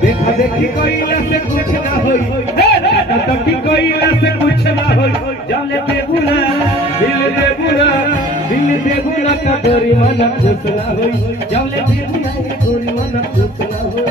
देखा देखी कोइला से कुछ ना होई, देखी कोइला से कुछ ना होई। जाले बेगुना दिल बेगुना का गोरी मन खुश ना होई। जाले बेगुना गोरी मन खुश ना होई।